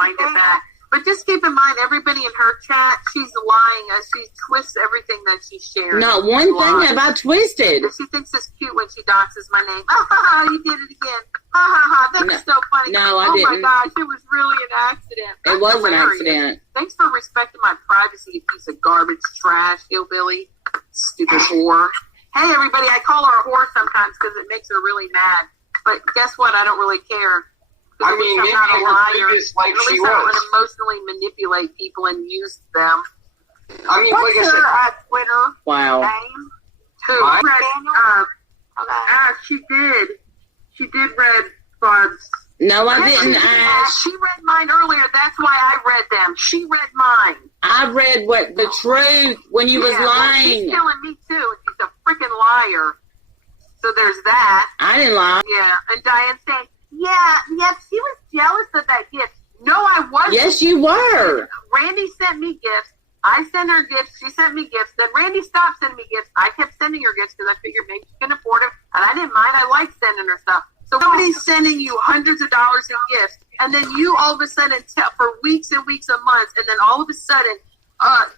rewind it back. But just keep in mind, everybody in her chat, she's lying. She twists everything that she shares. Not one thing have I twisted. And she thinks it's cute when she doxes my name. Ha ha ha! You did it again. Ha ha ha! That was so funny. No, I didn't. Oh my gosh, it was really an accident. It was an accident. Thanks for respecting my privacy, you piece of garbage, trash, hillbilly, stupid whore. Hey everybody, I call her a whore sometimes because it makes her really mad. But guess what? I don't really care. I mean, maybe in her previous life she was. I don't emotionally manipulate people and use them. I mean, what's like I said, Twitter name? Who? She did. She did read Bud's. No, I didn't. She read mine earlier. That's why I read them. She read mine. I read what the truth when you was lying. She's killing me too. She's a freaking liar. So there's that. I didn't lie. Yeah, and Diane saying, yeah, she was jealous of that gift. No, I wasn't. Yes, you were. Randy sent me gifts. I sent her gifts. She sent me gifts. Then Randy stopped sending me gifts. I kept sending her gifts because I figured maybe she can afford them. And I didn't mind. I liked sending her stuff. So somebody's sending you hundreds of dollars in gifts. And then you all of a sudden, for weeks and weeks and months, and then all of a sudden,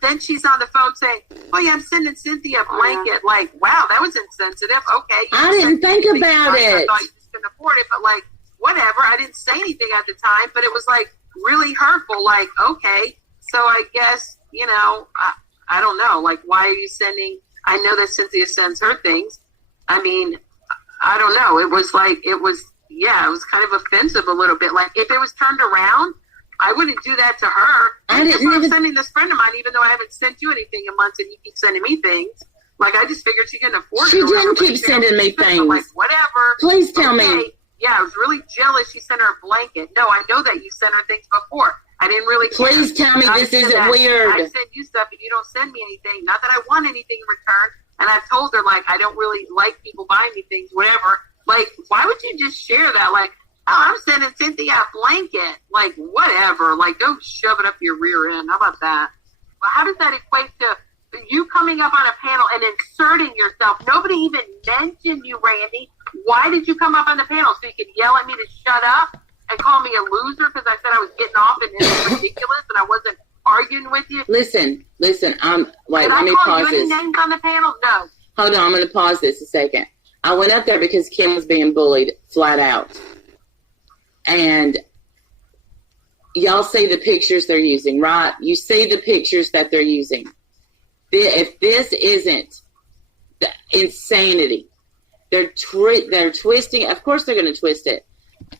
then she's on the phone saying, oh, yeah, I'm sending Cynthia a blanket. Like, wow, that was insensitive. Okay. I didn't think about it. I thought you just couldn't afford it. But, like, whatever. I didn't say anything at the time, but it was, like, really hurtful. Like, okay. So I guess, you know, I don't know. Like, why are you sending? I know that Cynthia sends her things. I mean, I don't know. It was kind of offensive a little bit. Like, if it was turned around, I wouldn't do that to her. I'm sending this friend of mine, even though I haven't sent you anything in months and you keep sending me things. Like, I just figured she couldn't afford it. She didn't keep sending me things. Like, whatever. Please tell me. Yeah, I was really jealous she sent her a blanket. No, I know that you sent her things before. I didn't really care. Please tell me this isn't weird. I send you stuff and you don't send me anything. Not that I want anything in return. And I've told her, like, I don't really like people buying me things, whatever. Like, why would you just share that? Like, oh, I'm sending Cynthia a blanket. Like, whatever. Like, go shove it up your rear end. How about that? Well, how does that equate to you coming up on a panel and inserting yourself? Nobody even mentioned you, Randy. Why did you come up on the panel? So you could yell at me to shut up and call me a loser because I said I was getting off and it was ridiculous and I wasn't arguing with you? Listen. Wait, let me Did I pause call you this. any names on the panel? No. Hold on, I'm going to pause this a second. I went up there because Kim was being bullied flat out. And y'all see the pictures they're using, right? You see the pictures that they're using. If this isn't the insanity, they're twisting. Of course they're going to twist it.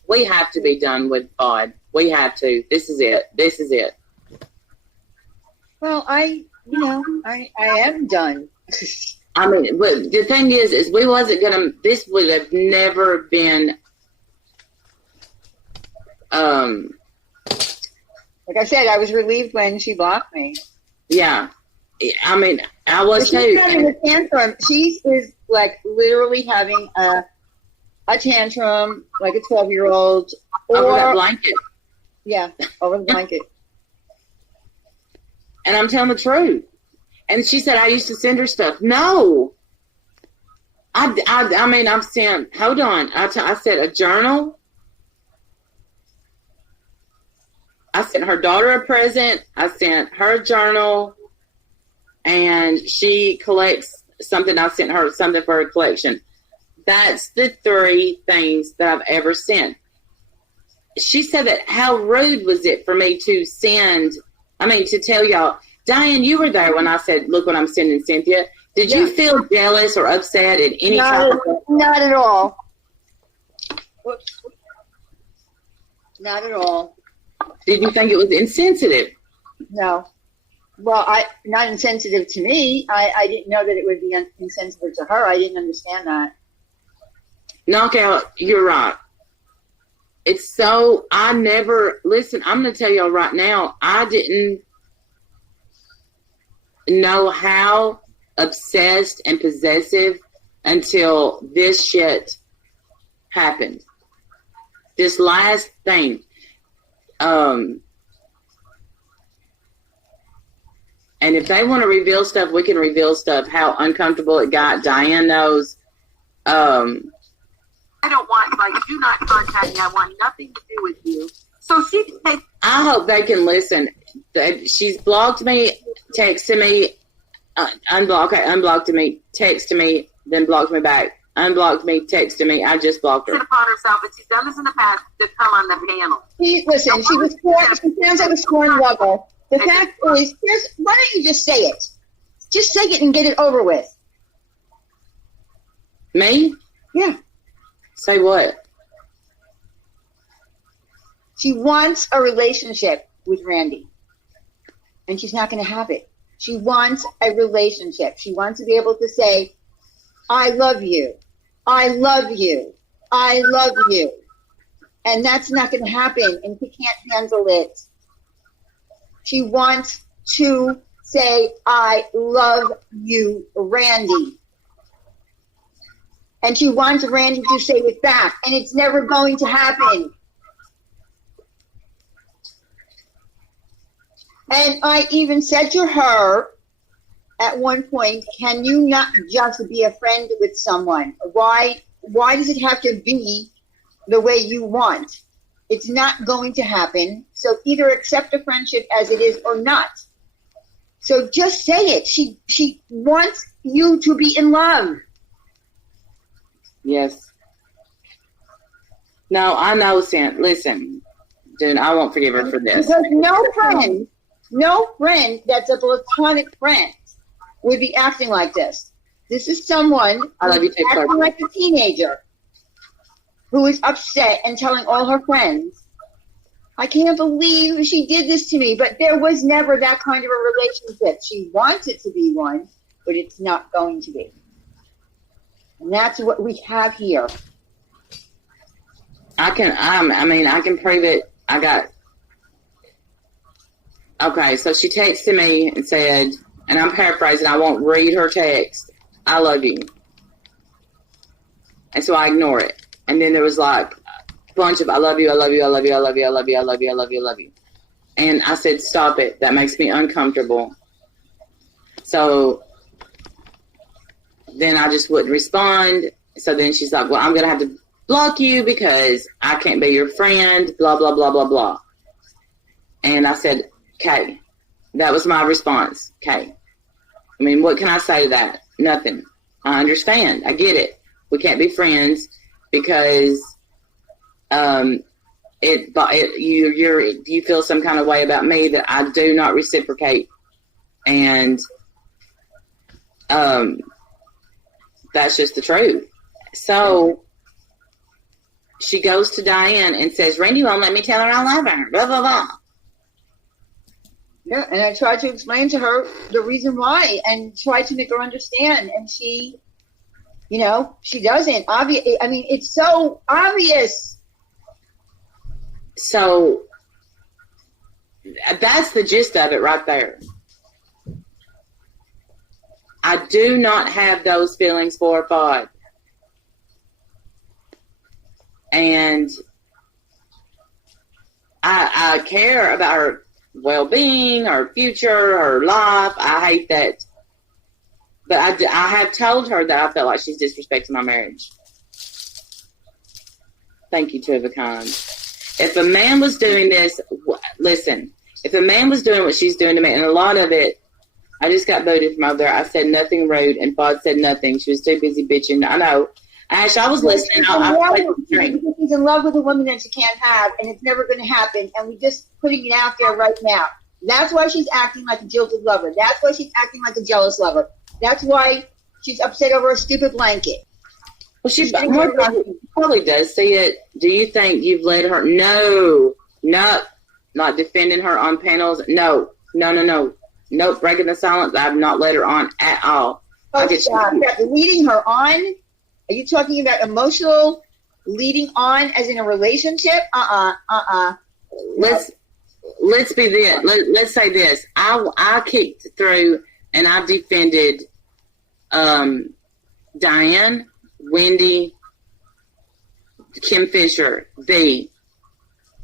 We have to be done with God. We have to. This is it. Well, I am done. I mean, but the thing is we wasn't going to, this would have never been, like I said, I was relieved when she blocked me. Yeah. I mean, I was too. She's having a tantrum. She is, like, literally having a tantrum, like a 12-year-old. Over that blanket. Yeah, over the blanket. And I'm telling the truth. And she said, I used to send her stuff. No. I mean, I've sent, hold on. I said a journal. I sent her daughter a present. I sent her a journal. And she collects something. I sent her something for her collection. That's the 3 things that I've ever sent. She said that how rude was it for me to to tell y'all. Diane, you were there when I said, look what I'm sending Cynthia. Did you feel jealous or upset at any time? Not at all. Whoops. Not at all. Did you think it was insensitive? No. Well, not insensitive to me. I didn't know that it would be insensitive to her. I didn't understand that. Knockout, you're right. It's so, listen, I'm going to tell y'all right now, I didn't know how obsessed and possessive until this shit happened. This last thing. And if they want to reveal stuff, we can reveal stuff. How uncomfortable it got, Diane knows. I don't want, do not contact me. I want nothing to do with you. So she takes. I hope they can listen. She's blocked me, texted me, unblocked me, texted me, then blocked me back. Unblocked me, texted me. I just blocked her. Upon herself, and she's done this in the past to come on the panel. She sounds like a scorned lover. The fact is, why don't you just say it? Just say it and get it over with. Me? Yeah. Say what? She wants a relationship with Randy. And she's not going to have it. She wants a relationship. She wants to be able to say, I love you. I love you. I love you. And that's not going to happen, and she can't handle it. She wants to say, I love you, Randy. And she wants Randy to say it back, and it's never going to happen. And I even said to her at one point, can you not just be a friend with someone? Why does it have to be the way you want? It's not going to happen. So either accept a friendship as it is or not. So just say it. She wants you to be in love. Yes. No, I know, Sam. Listen, dude, I won't forgive her for this. Because no friend that's a platonic friend would be acting like this. This is someone who's acting like a teenager who is upset and telling all her friends, I can't believe she did this to me. But there was never that kind of a relationship. She wants it to be one, but it's not going to be. And that's what we have here. I can prove it. Okay, so she texted me and said, and I'm paraphrasing, I won't read her text, I love you. And so I ignore it. And then there was like a bunch of I love you, I love you, I love you, I love you, I love you, I love you, I love you, I love you. And I said, stop it. That makes me uncomfortable. So then I just wouldn't respond. So then she's like, well, I'm going to have to block you because I can't be your friend, blah, blah, blah, blah, blah. And I said, okay. That was my response. Okay. I mean, what can I say to that? Nothing. I understand. I get it. We can't be friends because you feel some kind of way about me that I do not reciprocate, and that's just the truth. So she goes to Diane and says, Randy won't let me tell her I love her, blah, blah, blah. Yeah, and I tried to explain to her the reason why and try to make her understand. And she, she doesn't. It's so obvious. So that's the gist of it right there. I do not have those feelings for Fod. And I care about her well-being, her future, her life. I hate that. But I have told her that I felt like she's disrespecting my marriage. Thank you, two of a kind. If a man was doing this, listen, if a man was doing what she's doing to me, and a lot of it, I just got booted from over there. I said nothing rude, and Bod said nothing. She was too busy bitching. I know. Ash, I was listening. He's in love with a woman that she can't have, and it's never going to happen, and we're just putting it out there right now. That's why she's acting like a jilted lover. That's why she's acting like a jealous lover. That's why she's upset over a stupid blanket. Well, she probably does see it. Do you think you've let her? No, not defending her on panels. No. Nope, breaking the silence. I've not let her on at all. Oh, stop. Leading her on? Are you talking about emotional leading on as in a relationship? Let's be this. Let's say this. I kicked through and I defended Diane, Wendy, Kim Fisher, V.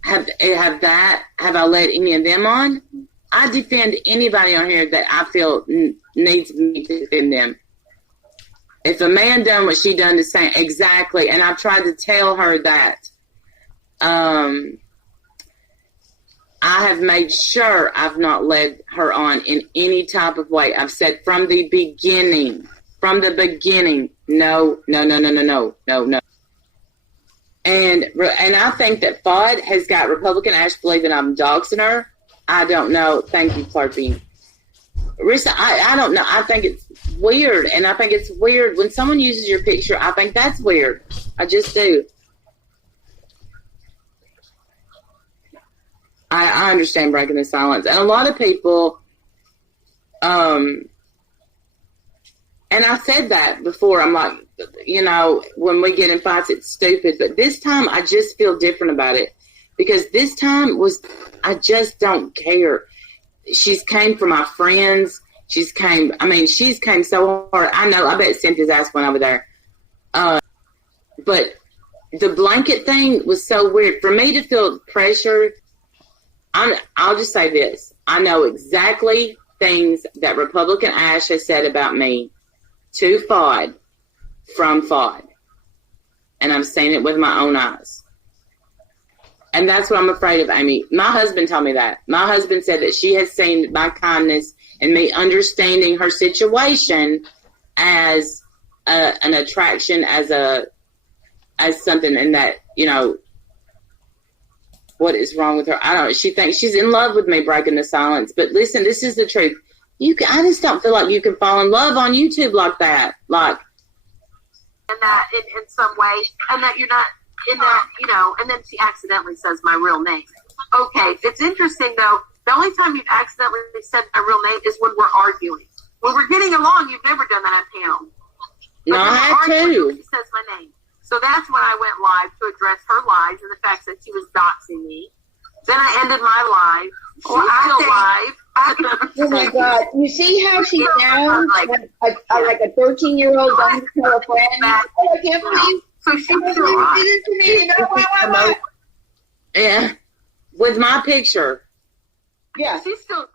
Have I let any of them on? I defend anybody on here that I feel needs me to defend them. If a man done what she done, the same exactly, and I've tried to tell her that. I have made sure I've not led her on in any type of way. I've said from the beginning, no. And I think that Fudd has got Republican Ash believing I'm doxing her. I don't know. Thank you, Clarky. Risa, I don't know. I think it's weird. And I think it's weird when someone uses your picture. I think that's weird. I just do. I understand breaking the silence. And a lot of people, and I said that before. I'm like, you know, when we get in fights, it's stupid. But this time, I just feel different about it. Because this time I just don't care. She's came for my friends. She's came so hard. I know, I bet Cynthia's ass went over there. But the blanket thing was so weird. For me to feel pressure, I'll just say this. I know exactly things that Republican Ash has said about me to Fudd from Fudd. And I've seen it with my own eyes. And that's what I'm afraid of, Amy. My husband told me that. My husband said that she has seen my kindness and me understanding her situation as an attraction, as something, and that, you know, what is wrong with her? I don't know. She thinks she's in love with me breaking the silence. But listen, this is the truth. I just don't feel like you can fall in love on YouTube like that. Like, and that in some way, and that you're not in that, you know, and then she accidentally says my real name. Okay, it's interesting though. The only time you've accidentally said my real name is when we're arguing. When we're getting along, you've never done that, Pam. No, I had to. She says my name. So that's when I went live to address her lies and the fact that she was doxing me. Then I ended my live. She's still live. Oh my God! You see how she sounds like a 13-year-old going to tell a friend? Oh, I can't believe. So she's still did it to me. Yeah, with my picture. Yeah. She's still.